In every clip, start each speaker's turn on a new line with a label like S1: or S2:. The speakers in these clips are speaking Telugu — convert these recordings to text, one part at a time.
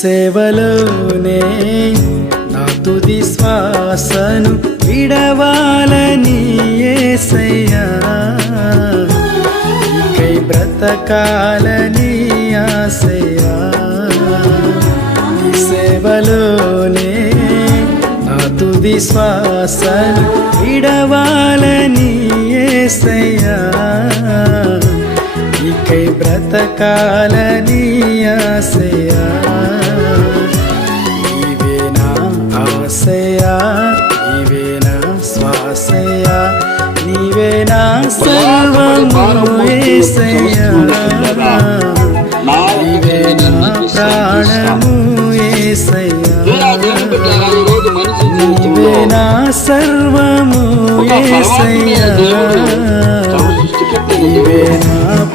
S1: సేవలోనే నా తుది శ్వాసను విడవాలని ఏసయ్యా. నీకై బ్రతకాలని ఆశయ్యా. సేవలోనే నా తుది శ్వాసను విడవాలని ఏసయ్యా. నీకై బ్రతకాలని ఆశయా నీవే నా ఆశయా నీవే నా శ్వాసయా నీవే నా సర్వము యేసయ్యా నీవే నా ప్రాణము యేసయ్యా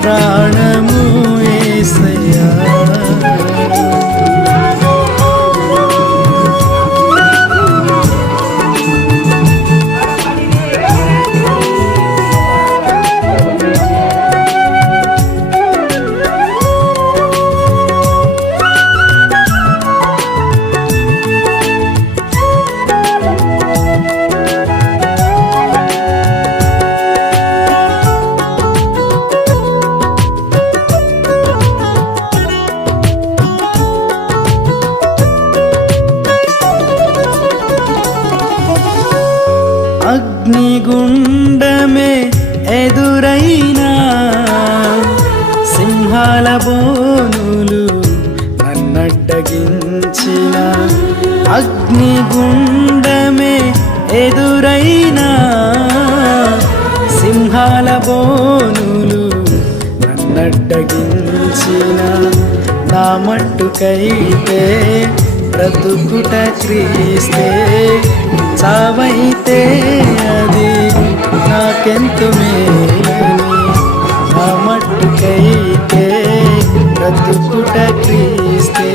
S1: ప్రాణము యేసయ్యా గుండమే ఎదురైనా సింహాల బోనులు నన్నడ్డగించిన నా మట్టుకైతే బ్రతుకుట క్రీస్తే చావైతే అది నాకెంతు నా మట్టుకైతే బ్రతుకుట క్రీస్తే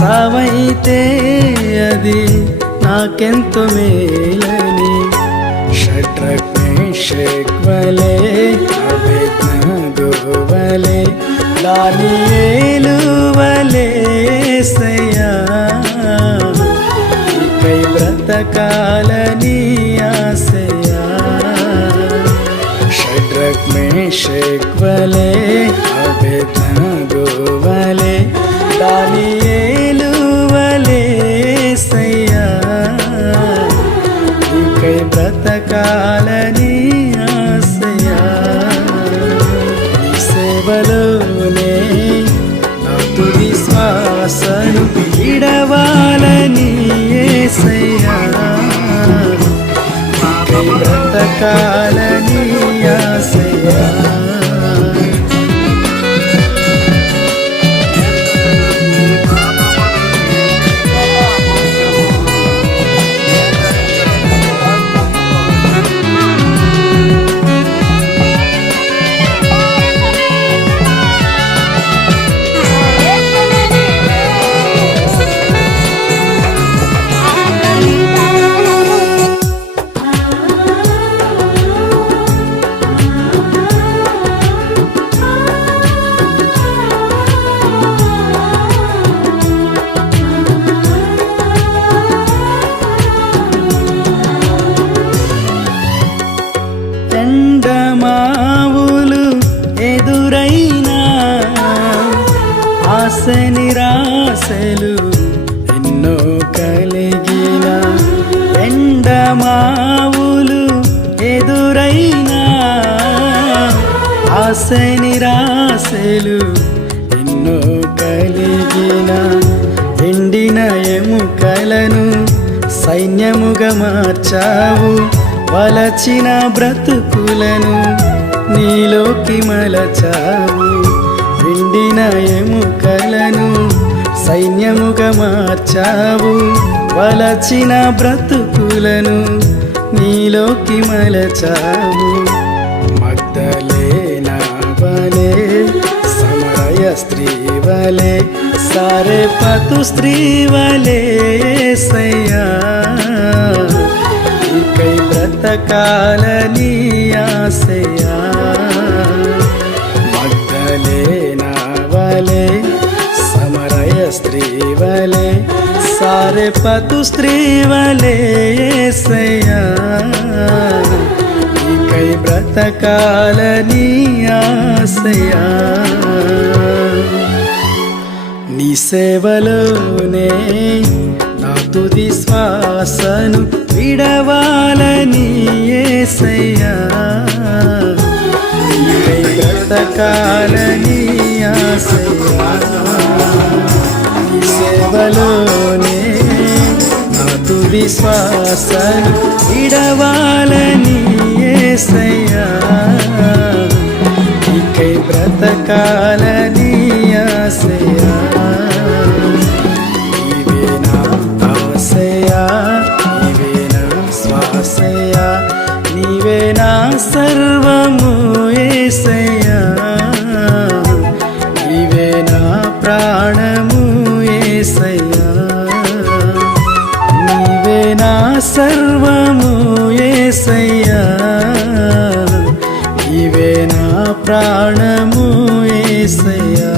S1: చావైతే అది నాకెంతో మేలని. షట్రక్వలే మేషక్వలే అభిజ్ఞగోవలే దానియేలువలే సయ్యా. ఇకై బ్రతకాలని ఆశయా. షడ్రక్ మేషక్వలే అభిజ్ఞగోవలే దానియేలువలే ఆశ నిరాశలు ఎన్నో కలిగిన ఎండమావులు ఎదురైనా ఆశ నిరాశలు ఎన్నో కలిగిన ఎండిన ఎముకలను సైన్యముగా మార్చావు వలచిన బ్రతుకులను నీలోకి మలచావు. ఎండిన ఎముకలను సైన్యముగా మార్చావు వలచిన బ్రతుకులను నీలోకి మలచావు. మగ్ధలేనా వలే సమరయ స్త్రీ వలే సారే పతు స్త్రీ వలే సయ్యా. ఇకై బ్రతకాలని ఆశయా. సారే పతు స్త్రీ వలే సయ్యా ఇకై బ్రతకాలని ఆశయా నీ సేవలోనే నా తుది శ్వాసను విడవాలని ఏసయ్యా. నీకై బ్రతకాలని ఆశయా నీ సేవలోనే నా తుది శ్వాసను విడవాలని ఏసయ్యా. నీకై బ్రతకాలని ఆశయా ఇవేనా ఆశయా నీవే శ్వాసయా నీవేనా సర్వ సర్వము ఏసయ్యా. నీవే నా ప్రాణము ఏసయ్యా.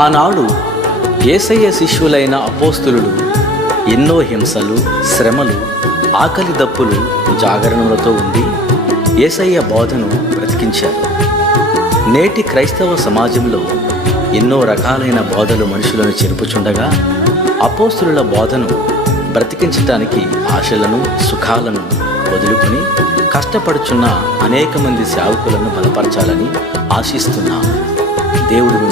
S2: ఆనాడు ఏసయ్య శిష్యులైన అపోస్తులు ఎన్నో హింసలు శ్రమలు ఆకలి దప్పులు జాగరణలతో ఉండి ఏసయ్య బోధను బ్రతికించారు. నేటి క్రైస్తవ సమాజంలో ఎన్నో రకాలైన బోధలు మనుషులను చెరుపుచుండగా అపోస్తుల బోధను బ్రతికించటానికి ఆశలను సుఖాలను వదులుకుని కష్టపడుచున్న అనేక మంది సేవకులను బలపరచాలని ఆశిస్తున్నాము దేవుడు